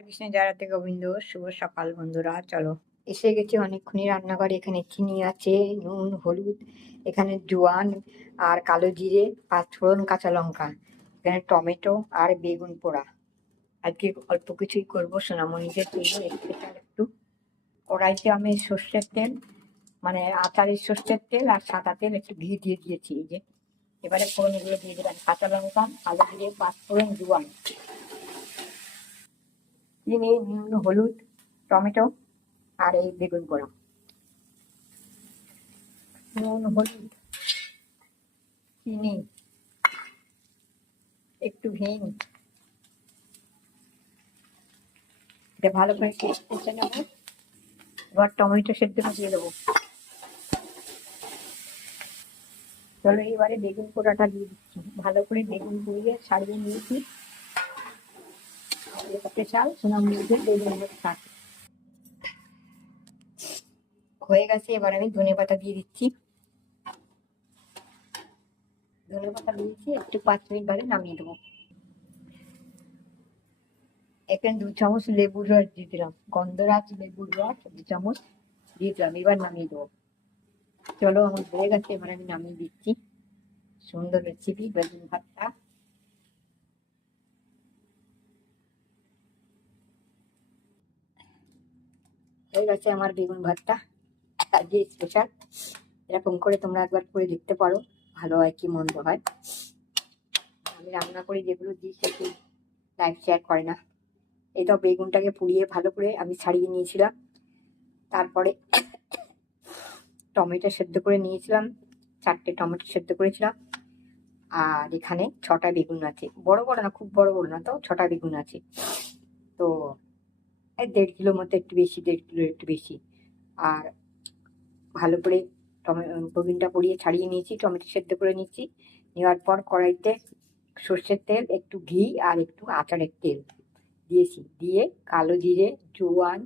কৃষ্ণ জয় রাধে গোবিন্দ। শুভ সকাল বন্ধুরা, চলো এসে গেছি অনেকক্ষণই রান্নাঘরে। এখানে চিনি আছে, নুন, হলুদ, এখানে জোয়ান আর কালো জিরে, পাঁচফোড়ন, কাঁচা লঙ্কা, এখানে টমেটো আর বেগুন পোড়া। আজকে অল্প কিছুই করবো সোনামণিদের জন্য। একটু কড়াইতে আমি সর্ষের তেল, মানে আচারের সর্ষের তেল আর সাদা তেল, একটু ঘি দিয়ে দিয়েছি। এই যে এবারে ফোড়নগুলো দিয়ে দিলাম, কাঁচা লঙ্কা, কালো জিরে, পাঁচফোড়ন, জোয়ান, চিনি, নুন, হলুদ, টমেটো আর এই বেগুন পোড়া। নুন, হলুদ, চিনি, একটু হিং, এটা ভালো করে কষে নেবো। এবার টমেটো সেদ্ধ দিয়ে দেবো। চলো এবারে বেগুন পোড়াটা দিয়ে দিচ্ছি। ভালো করে বেগুন পুড়িয়ে ছাড়িয়ে নিয়েছি। স্পেশাল সোনামণিদের বেগুন শাক হয়ে গেছে। এবার আমি ধনে পাতা দিয়ে দিচ্ছি। ধনে পাতা দিয়েছি, একটু 5 মিনিট বাদে নামিয়ে দেবো। এখানে 2 চামচ লেবুর রস দিয়ে দিলাম, গন্ধরাজ লেবুর রস 2 চামচ দিয়ে দিলাম। এবার নামিয়ে দেবো। চলো আমার হয়ে গেছে, এবার আমি নামিয়ে দিচ্ছি। সুন্দর রেসিপি বেগুন ভর্তা। হয়ে গেছে আমার বেগুন ভর্তা, আজকে স্পেশাল। এরকম করে তোমরা একবার করে দেখতে পারো, ভালো হয় কি মন্দ হয়। আমি রান্না করি যেগুলো দিই সেগুলো লাইক শেয়ার করে না। এই তো বেগুনটাকে পুড়িয়ে ভালো করে আমি ছাড়িয়ে নিয়েছিলাম। তারপরে টমেটো সেদ্ধ করে নিয়েছিলাম, 4টে টমেটো সেদ্ধ করেছিলাম। আর এখানে 6টা বেগুন আছে, বড় বড় না, খুব বড় বড় না, তো 6টা বেগুন আছে। তো এই 1.5 কিলো মতো, একটু বেশি, 1.5 কিলো একটু বেশি। আর ভালো করে বেগুনটা পুড়িয়ে ছাড়িয়ে নিয়েছি, টমেটো সেদ্ধ করে নিচ্ছি। নেওয়ার পর কড়াইতে সর্ষের তেল, একটু ঘি আর একটু আচারের তেল দিয়েছি। দিয়ে কালো জিরে, জোয়ান,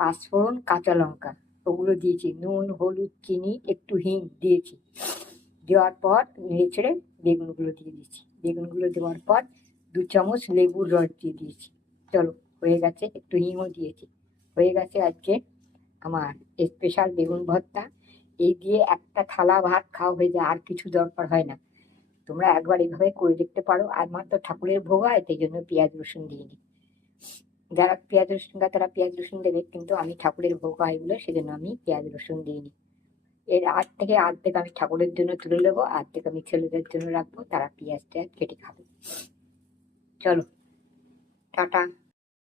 পাঁচফোড়ন, কাঁচা লঙ্কা ওগুলো দিয়েছি। নুন, হলুদ, চিনি, একটু হিং দিয়েছি। দেওয়ার পর নেড়ে ছেড়ে বেগুনগুলো দিয়ে দিয়েছি। বেগুনগুলো দেওয়ার পর 2 চামচ লেবুর রস দিয়ে দিয়েছি। চলো হয়ে গেছে, একটু হিংও দিয়েছি। হয়ে গেছে আজকে আমার স্পেশাল বেগুন ভর্তা। এই দিয়ে একটা থালা ভাত খাওয়া হয়ে যায়, আর কিছু দরকার হয় না। তোমরা একবার এইভাবে করে দেখতে পারো। আর মাত্র ঠাকুরের ভোগ হয়, সেই জন্য পেঁয়াজ রসুন দিইনি। যারা পেঁয়াজ রসুন খায় তারা পেঁয়াজ রসুন দেবে, কিন্তু আমি ঠাকুরের ভোগ হয় এগুলো, সেজন্য আমি পেঁয়াজ রসুন দিইনি। এর আর্ধেক আমি ঠাকুরের জন্য তুলে নেবো, আর্ধেক আমি ছেলেদের জন্য রাখবো, তারা পেঁয়াজ টেয়াজ কেটে খাবে। চলো টাটা।